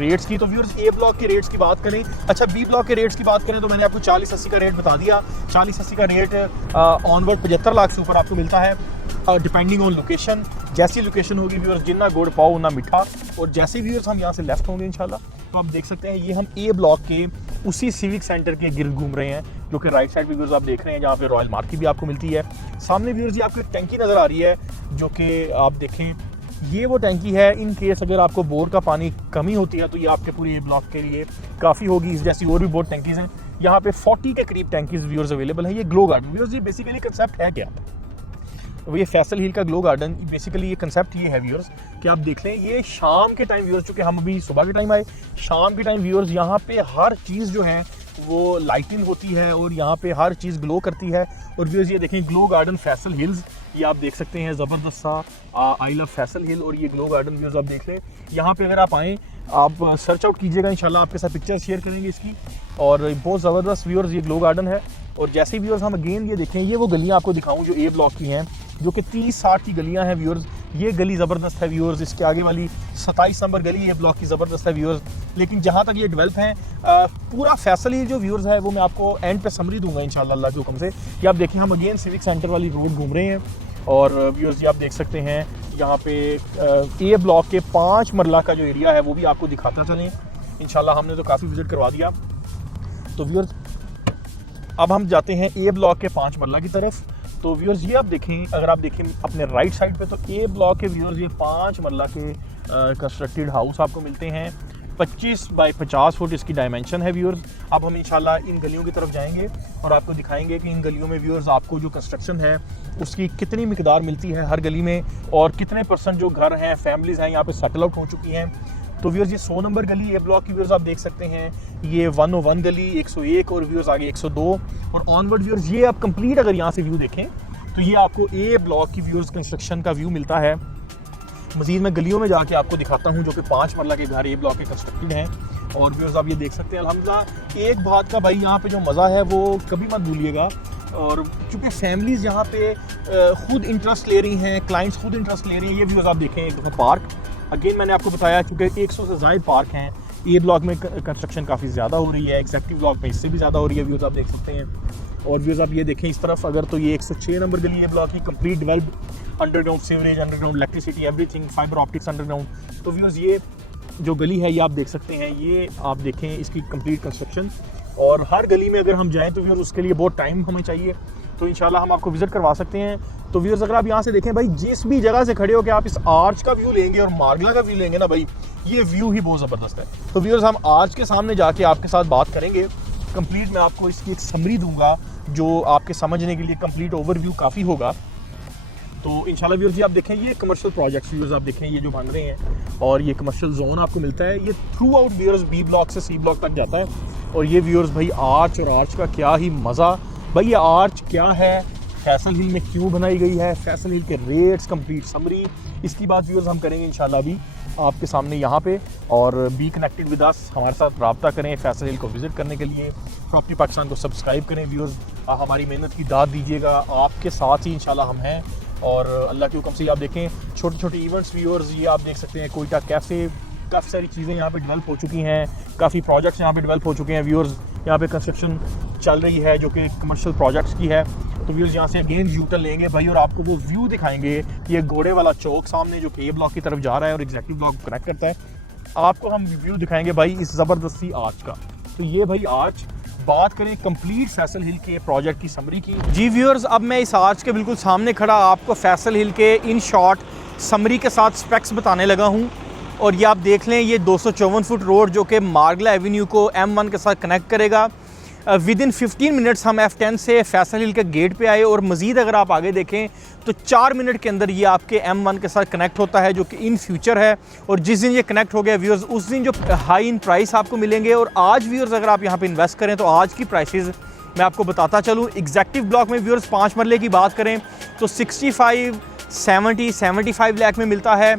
रेट्स की। तो व्यूअर्स ए ब्लॉक के रेट्स की बात करें, अच्छा बी ब्लॉक के रेट्स की बात करें तो मैंने आपको 40-80 का रेट बता दिया। 40-80 का रेट ऑनवर्ड 75 लाख से ऊपर आपको मिलता है। डिपेंडिंग ऑन लोकेशन, जैसी लोकेशन होगी व्यूअर्स जितना गुड़ पाओ उतना मीठा। और जैसे व्यूअर्स हम यहाँ से लेफ्ट होंगे इंशाल्लाह, तो आप देख सकते हैं ये हम ए ब्लॉक के उसी सिविक सेंटर के गिर्द घूम रहे हैं, जो कि राइट साइड पे व्यूअर्स आप देख रहे हैं जहाँ पे रॉयल मार्केट भी आपको मिलती है। सामने व्यूअर्स ये आपको एक टैंकी नज़र आ रही है, जो कि आप देखें ये वो टैंकी है। इन केस अगर आपको बोर का पानी कमी होती है तो ये आपके पूरे ए ब्लॉक के लिए काफ़ी होगी। इस जैसी और भी बहुत टैंकीज़ हैं यहाँ पे, 40 के करीब टैंकीज़ व्यूअर्स अवेलेबल है। ये ग्लो गार्डन व्यूअर्स, ये बेसिकली कंसेप्ट है क्या, ये फैसल हिल का ग्लो गार्डन, बेसिकली ये कंसेप्ट ये है व्यूअर्स कि आप देख लें ये शाम के टाइम व्यूअर्स, चूँकि हम अभी सुबह के टाइम आए, शाम के टाइम व्यूअर्स यहाँ पे हर चीज़ जो है वो लाइटिंग होती है और यहाँ पे हर चीज़ ग्लो करती है। और व्यूअर्स ये देखें ग्लो गार्डन फैसल हिल्स, ये आप देख सकते हैं ज़बरदस्त सा आई लव फैसल हिल और ये ग्लो गार्डन व्यूअर्स आप देख लें। यहाँ पे अगर आप आएँ, आप सर्च आउट कीजिएगा, इंशाल्लाह आपके साथ पिक्चर शेयर करेंगे इसकी। और बहुत ज़बरदस्त व्यूअर्स ये ग्लो गार्डन है। और जैसे ही व्यूअर्स हम अगेन ये देखें, ये वो गलियाँ आपको दिखाऊँ जो ए ब्लॉक की हैं, जो कि 30-60 की गलियाँ हैं व्यूअर्स। ये गली ज़बरदस्त है व्यूअर्स, इसके आगे वाली 27 नंबर गली ये ब्लॉक की ज़बरदस्त है व्यूअर्स। लेकिन जहाँ तक ये डेवलप है पूरा फैसल हिल जो व्यूअर्स है वो मैं आपको एंड पे समरी दूंगा इंशाल्लाह अल्लाह के हुक्म से। कि आप देखिए हम अगेन सिविक सेंटर वाली रोड घूम रहे हैं और व्यूअर्स ये आप देख सकते हैं यहाँ पे ए ब्लॉक के 5 मरला का जो एरिया है वो भी आपको दिखाता चलें इंशाल्लाह। हमने तो काफ़ी विजिट करवा दिया। तो व्यूअर्स अब हम जाते हैं ए ब्लॉक के 5 मरला की तरफ। तो व्यूअर्स ये आप देखें, अगर आप देखें अपने राइट साइड पे, तो ए ब्लॉक के व्यूअर्स ये 5 मरला के कंस्ट्रक्टेड हाउस आपको मिलते हैं। 25 बाई 50 फुट इसकी डायमेंशन है व्यूअर्स। अब हम इंशाल्लाह इन गलियों की तरफ जाएंगे और आपको दिखाएंगे कि इन गलियों में व्यूअर्स आपको जो कंस्ट्रक्शन है उसकी कितनी मिकदार मिलती है हर गली में, और कितने % जो घर हैं, फैमिलीज़ हैं यहाँ पे सेटल आउट हो चुकी हैं। तो व्यूअर्स ये 100 नंबर गली ए ब्लॉक की व्यूअर्स आप देख सकते हैं, ये 101 गली, 101 और व्यूअर्स आगे 102 और ऑनवर्ड व्यूअर्स। ये आप कंप्लीट अगर यहाँ से व्यू देखें तो ये आपको ए ब्लॉक की व्यूअर्स कंस्ट्रक्शन का व्यू मिलता है। मज़ीद मैं गलियों में जाके आपको दिखाता हूँ जो कि 5 मरला के घर ए ब्लॉक के कंस्ट्रक्टेड हैं। और व्यूअर्स आप ये देख सकते हैं अल्हम्दुलिल्लाह एक बात का भाई यहाँ पे जो मज़ा है वो कभी मत भूलिएगा। और चूँकि फैमिलीज़ यहाँ पे खुद इंटरेस्ट ले रही हैं, क्लाइंट्स खुद इंटरेस्ट ले रही हैं। ये व्यूअर्स आप देखें एक दफ़ा पार्क, अगेन मैंने आपको बताया चूँकि 100 से ज़ायद पार्क हैं ए ब्लॉक में, कंस्ट्रक्शन काफ़ी ज़्यादा हो रही है, एग्जैक्टिव ब्लॉक में इससे भी ज़्यादा हो रही है व्यूअर्स आप देख सकते हैं। और व्यूअर्स आप ये देखें इस तरफ अगर, तो ये 106 नंबर गली ए ब्लॉक की complete develop, underground sewerage, underground electricity, everything, fibre optics underground. तो व्यूअर्स ये जो गली है ये आप देख सकते हैं, ये आप देखें इसकी कंप्लीट कंस्ट्रक्शन। और हर गली में अगर हम जाएँ तो व्यूअर्स उसके लिए बहुत टाइम हमें चाहिए, तो इंशाल्लाह हम आपको विजिट करवा सकते हैं। तो व्यूअर्स अगर आप यहाँ से देखें भाई, जिस भी जगह से खड़े हो के आप इस आर्च का व्यू लेंगे और मार्गला का व्यू लेंगे ना भाई, ये व्यू ही बहुत ज़बरदस्त है। तो व्यूअर्स हम आर्च के सामने जाके आपके साथ बात करेंगे कंप्लीट, मैं आपको इसकी एक समरी दूंगा जो आपके समझने के लिए कंप्लीट ओवरव्यू काफ़ी होगा। तो इंशाल्लाह व्यूअर्स ये आप देखें, ये कमर्शियल प्रोजेक्ट्स व्यूअर्स आप देखें ये जो बन रहे हैं, और ये कमर्शियल जोन आपको मिलता है। ये throughout viewers B block से सी ब्लॉक तक जाता है। और ये व्यूअर्स भाई आर्च, और आर्च का क्या ही मज़ा भाई, ये आर्च क्या है, फैसल हिल में क्यों बनाई गई है, फैसल हिल के रेट्स, कंप्लीट समरी, इसकी बात व्यूअर्स हम करेंगे इंशाल्लाह अभी आपके सामने यहाँ पे। और बी कनेक्टेड विद अस, हमारे साथ रब्ता करें फैसल हिल को विज़िट करने के लिए। प्रॉपर्टी पाकिस्तान को सब्सक्राइब करें व्यूअर्स, हमारी मेहनत की दाद दीजिएगा, आपके साथ ही इंशाल्लाह हम हैं। और अल्लाह के हुक्म से आप देखें छोटे छोटे इवेंट्स व्यूअर्स, ये आप देख सकते हैं कोयटा कैफ़े, काफ़ी सारी चीज़ें यहाँ पे डेवलप हो चुकी हैं, काफ़ी प्रोजेक्ट्स यहाँ पे डेवलप हो चुके हैं व्यूअर्स। यहाँ पे कंस्ट्रक्शन चल रही है जो कि कमर्शियल प्रोजेक्ट्स की है। तो व्यूअर्स यहाँ से अगेन यूटर्न लेंगे भाई और आपको वो व्यू दिखाएंगे कि ये घोड़े वाला चौक सामने जो के ब्लॉक की तरफ जा रहा है और एग्जैक्टिव ब्लॉक को कनेक्ट करता है, आपको हम व्यू दिखाएंगे भाई इस ज़बरदस्ती आर्च का। तो ये भाई आर्च, बात करें कंप्लीट फैसल हिल के प्रोजेक्ट की समरी की। जी व्यूअर्स, अब मैं इस आर्च के बिल्कुल सामने खड़ा आपको फैसल हिल के इन शॉर्ट समरी के साथ स्पेक्स बताने लगा हूँ। और ये आप देख लें, ये 254 फुट रोड जो कि मार्गला एवेन्यू को M1 के साथ कनेक्ट करेगा। विद इन 15 मिनट्स हम F10 से फैसल हिल के गेट पे आए, और मज़ीद अगर आप आगे देखें तो 4 मिनट के अंदर ये आपके M1 के साथ कनेक्ट होता है, जो कि इन फ्यूचर है। और जिस दिन ये कनेक्ट हो गया व्यूअर्स, उस दिन जो हाई इन प्राइस आपको मिलेंगे। और आज व्यूअर्स अगर आप यहाँ पे इन्वेस्ट करें तो आज की प्राइसेस मैं आपको बताता चलूँ। एग्जैक्टिव ब्लॉक में व्यूअर्स 5 मरले की बात करें तो 65, 70, 75 लाख में मिलता है।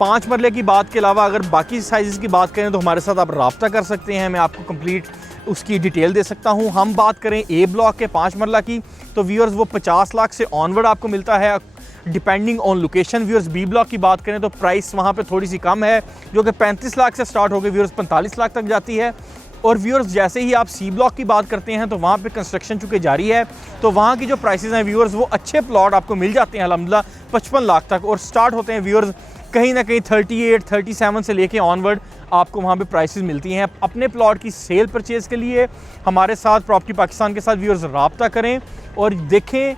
5 मरले की बात के अलावा अगर बाकी साइज़ की बात करें तो हमारे साथ आप रब्ता कर सकते हैं, मैं आपको कंप्लीट उसकी डिटेल दे सकता हूं। हम बात करें ए ब्लॉक के 5 मरला की तो व्यूअर्स वो 50 लाख से ऑनवर्ड आपको मिलता है depending on location. Viewers B block की बात करें तो प्राइस वहां पे थोड़ी सी कम है, जो कि 35 लाख से स्टार्ट होकर व्यूअर्स 45 लाख तक जाती है। और व्यूअर्स जैसे ही आप सी ब्लॉक की बात करते हैं तो वहाँ पे कंस्ट्रक्शन चूँकि जारी है, तो वहाँ की जो प्राइसेस हैं व्यूअर्स वो अच्छे प्लॉट आपको मिल जाते हैं अल्हम्दुलिल्लाह 55 लाख तक, और स्टार्ट होते हैं व्यूअर्स कहीं ना कहीं 38, 37 से लेके ऑनवर्ड आपको वहाँ पे प्राइसेस मिलती हैं। अपने प्लॉट की सेल परचेज़ के लिए हमारे साथ प्रॉपर्टी पाकिस्तान के साथ व्यूअर्स रब्ता करें और देखें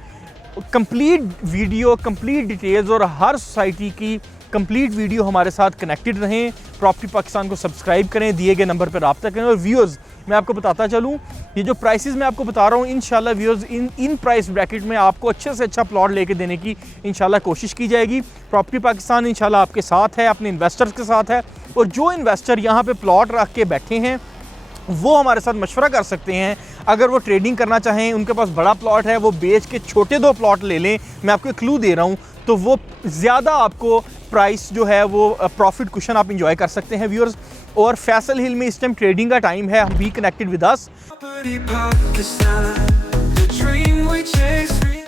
कंप्लीट वीडियो, कंप्लीट डिटेल्स और हर सोसाइटी की कंप्लीट वीडियो हमारे साथ कनेक्टेड रहें। प्रॉपर्टी पाकिस्तान को सब्सक्राइब करें, दिए गए नंबर पर रब्ता करें। और व्यूअर्स मैं आपको बताता चलूँ, ये जो प्राइसेस मैं आपको बता रहा हूँ इंशाल्लाह व्यूअर्स इन प्राइस ब्रैकेट में आपको अच्छे से अच्छा प्लॉट लेके देने की इंशाल्लाह कोशिश की जाएगी। प्रॉपर्टी पाकिस्तान इंशाल्लाह आपके साथ है, अपने इन्वेस्टर्स के साथ है, और जो इन्वेस्टर यहाँ पे प्लॉट रख के बैठे हैं वो हमारे साथ मशवरा कर सकते हैं। अगर वो ट्रेडिंग करना चाहें, उनके पास बड़ा प्लॉट है, वो बेच के छोटे 2 प्लॉट ले लें, मैं आपको एक क्लू दे रहा हूँ, तो वो ज़्यादा आपको प्राइस जो है वो प्रॉफिट कुशन आप इंजॉय कर सकते हैं व्यूअर्स। और फैसल हिल में इस टाइम ट्रेडिंग का टाइम है, बी कनेक्टेड विद अस।